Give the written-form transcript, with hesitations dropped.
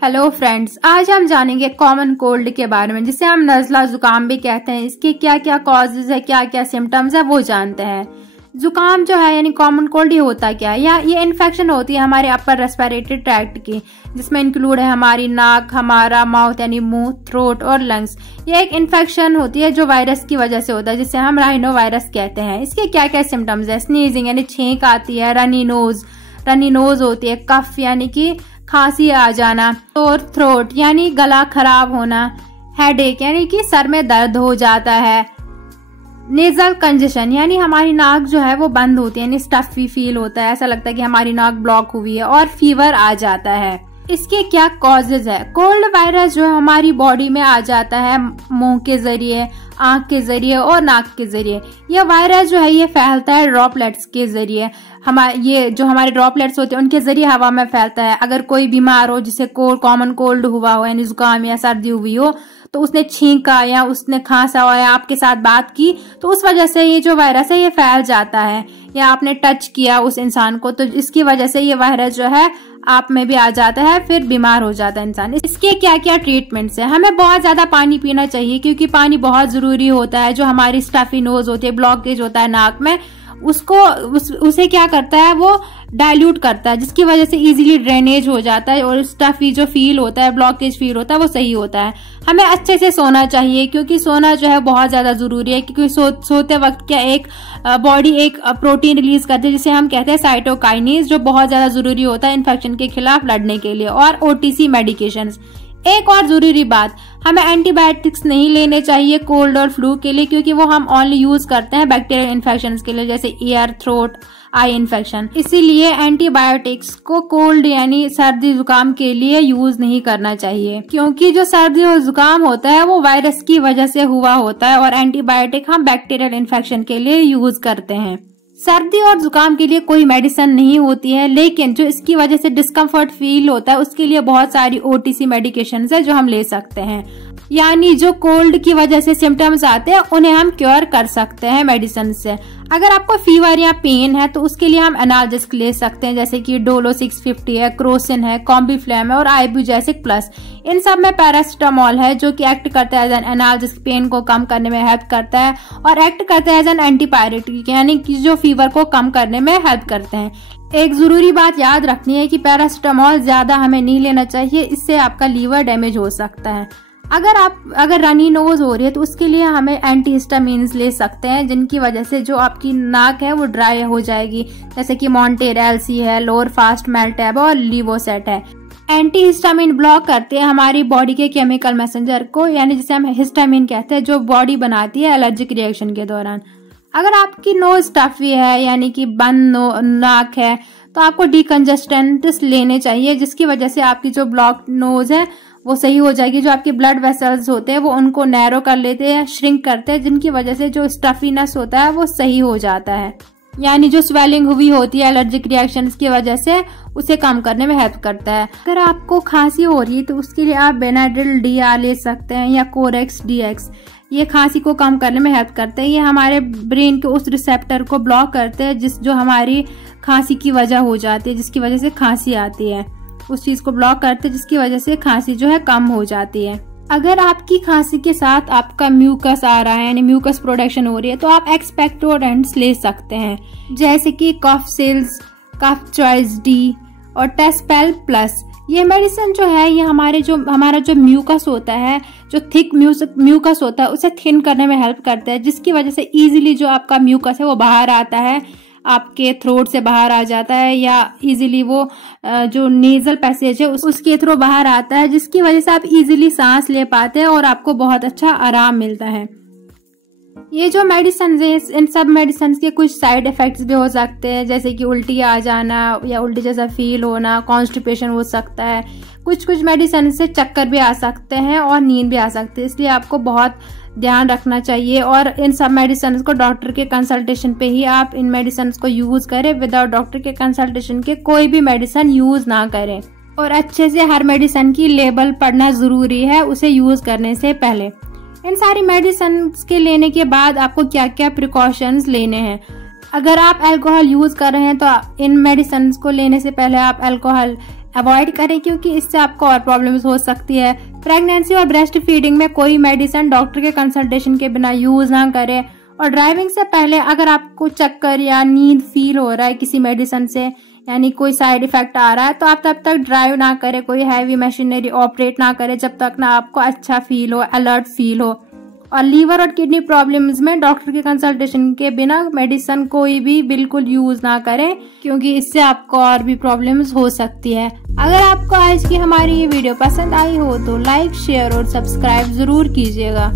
Hello friends, आज हम जानेंगे कॉमन कोल्ड के बारे में, जिसे हम नज़ला जुकाम भी कहते हैं। इसके क्या क्या कॉजेज है, क्या क्या सिम्टम्स है, वो जानते हैं। जुकाम जो है यानी कॉमन कोल्ड, ये होता क्या है? ये इन्फेक्शन होती है हमारे अपर रेस्पिरेटरी ट्रैक्ट की, जिसमें इंक्लूड है हमारी नाक, हमारा माउथ यानी मुंह, थ्रोट और लंग्स। ये एक इन्फेक्शन होती है जो वायरस की वजह से होता है, जिसे हम राइनो वायरस कहते हैं। इसके क्या क्या सिम्टम्स है? स्नीजिंग यानी छींक आती है, रनी नोज होती है, कफ यानी कि खांसी आ जाना, और थ्रोट यानी गला खराब होना, हेडेक यानी कि सर में दर्द हो जाता है, नेजल कंजेशन यानी हमारी नाक जो है वो बंद होती है, यानी स्टफी फील होता है, ऐसा लगता है कि हमारी नाक ब्लॉक हुई है, और फीवर आ जाता है। इसके क्या कॉजेज है? कोल्ड वायरस जो है हमारी बॉडी में आ जाता है मुंह के जरिए, आंख के जरिए और नाक के जरिए। यह वायरस जो है ये फैलता है ड्रॉपलेट्स के जरिए। ये जो हमारे ड्रॉपलेट्स होते हैं उनके जरिए हवा में फैलता है। अगर कोई बीमार हो, जिसे कॉमन कोल्ड हुआ हो यानी जुकाम या सर्दी हुई हो, तो उसने छींका या उसने खांसा हो या आपके साथ बात की, तो उस वजह से ये जो वायरस है ये फैल जाता है। या आपने टच किया उस इंसान को, तो इसकी वजह से ये वायरस जो है आप में भी आ जाता है, फिर बीमार हो जाता है इंसान। इसके क्या क्या ट्रीटमेंट्स हैं? हमें बहुत ज्यादा पानी पीना चाहिए, क्योंकि पानी बहुत जरूरी होता है। जो हमारी स्टफी नोज होती है, ब्लॉकेज होता है नाक में, उसे क्या करता है, वो डाइल्यूट करता है, जिसकी वजह से इजीली ड्रेनेज हो जाता है, और स्टफी जो फील होता है, ब्लॉकेज फील होता है, वो सही होता है। हमें अच्छे से सोना चाहिए, क्योंकि सोना जो है बहुत ज्यादा जरूरी है, क्योंकि सोते वक्त क्या बॉडी एक प्रोटीन रिलीज करती है, जिसे हम कहते हैं साइटोकाइनेज, जो बहुत ज्यादा जरूरी होता है इन्फेक्शन के खिलाफ लड़ने के लिए। और ओटीसी मेडिकेशंस। एक और जरूरी बात, हमें एंटीबायोटिक्स नहीं लेने चाहिए कोल्ड और फ्लू के लिए, क्योंकि वो हम ओनली यूज करते हैं बैक्टीरियल इन्फेक्शंस के लिए, जैसे ईयर, थ्रोट, आई इन्फेक्शन। इसीलिए एंटीबायोटिक्स को कोल्ड यानी सर्दी जुकाम के लिए यूज नहीं करना चाहिए, क्योंकि जो सर्दी और जुकाम होता है वो वायरस की वजह से हुआ होता है, और एंटीबायोटिक हम बैक्टीरियल इन्फेक्शन के लिए यूज करते हैं। सर्दी और जुकाम के लिए कोई मेडिसिन नहीं होती है, लेकिन जो इसकी वजह से डिस्कम्फर्ट फील होता है उसके लिए बहुत सारी ओटीसी मेडिकेशंस है जो हम ले सकते हैं। यानी जो कोल्ड की वजह से सिम्टम्स आते हैं उन्हें हम क्योर कर सकते हैं मेडिसिन से। अगर आपको फीवर या पेन है तो उसके लिए हम एनाल्जेसिक ले सकते हैं, जैसे कि डोलो 650 है, क्रोसिन है, कॉम्बीफ्लेम है और आइब्यूजेसिक प्लस। इन सब में पैरासिटामोल है, जो कि एक्ट करता है एज एन एनाल्जेसिक, पेन को कम करने में हेल्प करता है, और एक्ट करता है एज एन एंटीपायरेटिक, यानी कि जो फीवर को कम करने में हेल्प करते हैं। एक जरूरी बात याद रखनी है कि पैरासिटामोल ज्यादा हमें नहीं लेना चाहिए, इससे आपका लीवर डैमेज हो सकता है। अगर रनी नोज हो रही है तो उसके लिए हमें एंटीहिस्टामिन्स ले सकते हैं, जिनकी वजह से जो आपकी नाक है वो ड्राई हो जाएगी, जैसे कि मॉन्टेर एलसी है, लोर फास्ट मेल्टैब और लिवोसेट है। एंटीहिस्टामिन ब्लॉक करते हैं हमारी बॉडी के केमिकल मैसेंजर को, यानी जिसे हम हिस्टामिन कहते हैं, जो बॉडी बनाती है एलर्जिक रिएक्शन के दौरान। अगर आपकी नोज स्टफी है यानी कि बंद नाक है, तो आपको डिकंजेस्टेंट्स लेने चाहिए, जिसकी वजह से आपकी जो ब्लॉक नोज है वो सही हो जाएगी। जो आपके ब्लड वेसल्स होते हैं वो उनको नैरो कर लेते हैं, श्रिंक करते हैं, जिनकी वजह से जो स्टफीनेस होता है वो सही हो जाता है। यानी जो स्वेलिंग हुई होती है एलर्जिक रिएक्शंस की वजह से, उसे कम करने में हेल्प करता है। अगर आपको खांसी हो रही है तो उसके लिए आप बेनाड्रिल DR ले सकते हैं, या कोरेक्स DX। ये खांसी को कम करने में हेल्प करते हैं। ये हमारे ब्रेन के उस रिसेप्टर को ब्लॉक करते हैं जो हमारी खांसी की वजह हो जाती है, जिसकी वजह से खांसी आती है, उस चीज को ब्लॉक करते हैं, जिसकी वजह से खांसी जो है कम हो जाती है। अगर आपकी खांसी के साथ आपका म्यूकस आ रहा है, यानी म्यूकस प्रोडक्शन हो रही है, तो आप एक्सपेक्टोरेंट्स ले सकते हैं, जैसे कि कफ सिल्स, कफ चॉइस D और टेस्पेल प्लस। ये मेडिसिन जो है ये हमारा जो म्यूकस होता है, जो थिक म्यूकस होता है, उसे थिन करने में हेल्प करता है, जिसकी वजह से इजीली जो आपका म्यूकस है वो बाहर आता है, आपके थ्रोट से बाहर आ जाता है, या इजीली वो जो नेजल पैसेज है उसके थ्रू बाहर आता है, जिसकी वजह से आप इजीली सांस ले पाते हैं और आपको बहुत अच्छा आराम मिलता है। ये जो मेडिसिन है, इन सब मेडिसिन के कुछ साइड इफेक्ट्स भी हो सकते हैं, जैसे कि उल्टी आ जाना या उल्टी जैसा फील होना, कॉन्स्टिपेशन हो सकता है। कुछ मेडिसिन से चक्कर भी आ सकते हैं और नींद भी आ सकती है, इसलिए आपको बहुत ध्यान रखना चाहिए। और इन सब मेडिसिन को डॉक्टर के कंसल्टेशन पे ही आप इन मेडिसिन को यूज करें, विदाउट डॉक्टर के कंसल्टेशन के कोई भी मेडिसिन यूज ना करें। और अच्छे से हर मेडिसिन की लेबल पढ़ना जरूरी है उसे यूज करने से पहले। इन सारी मेडिसिन के लेने के बाद आपको क्या क्या प्रिकॉशंस लेने हैं? अगर आप अल्कोहल यूज कर रहे हैं तो इन मेडिसिन को लेने से पहले आप अल्कोहल अवॉइड करें, क्योंकि इससे आपको और प्रॉब्लम्स हो सकती है। प्रेगनेंसी और ब्रेस्ट फीडिंग में कोई मेडिसिन डॉक्टर के कंसल्टेशन के बिना यूज ना करें। और ड्राइविंग से पहले अगर आपको चक्कर या नींद फील हो रहा है किसी मेडिसिन से, यानी कोई साइड इफेक्ट आ रहा है, तो आप तब तक ड्राइव ना करें, कोई हैवी मशीनरी ऑपरेट ना करें जब तक ना आपको अच्छा फील हो, अलर्ट फील हो। और लीवर और किडनी प्रॉब्लम्स में डॉक्टर के कंसल्टेशन के बिना मेडिसिन कोई भी बिल्कुल यूज ना करें, क्योंकि इससे आपको और भी प्रॉब्लम्स हो सकती है। अगर आपको आज की हमारी ये वीडियो पसंद आई हो तो लाइक, शेयर और सब्सक्राइब जरूर कीजिएगा।